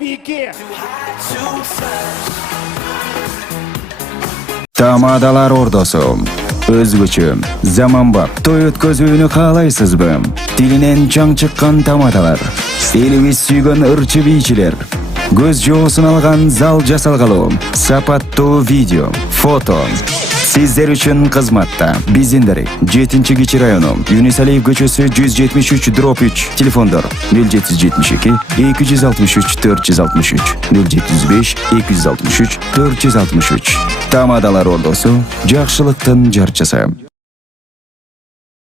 бийикке. Tamadalar ordosu. Özgüçü, zamanbap, toy ötközүүnü kalaysızbı? Dilinen çaң çıkkan tamadalar. Elibиз sүйгөн ырчы бийчилер. Göz жоосун алган зал жасалгалуу. Сапаттуу видео, фото. Sizler üçün kızmatta. Bizinderi. 7-Keçи району. Юнус Алиев көчөсү 173/3. Телефондар 0772 263 463 075 263 463. Tamadalar ordosu, жакшылыктын жарчысы.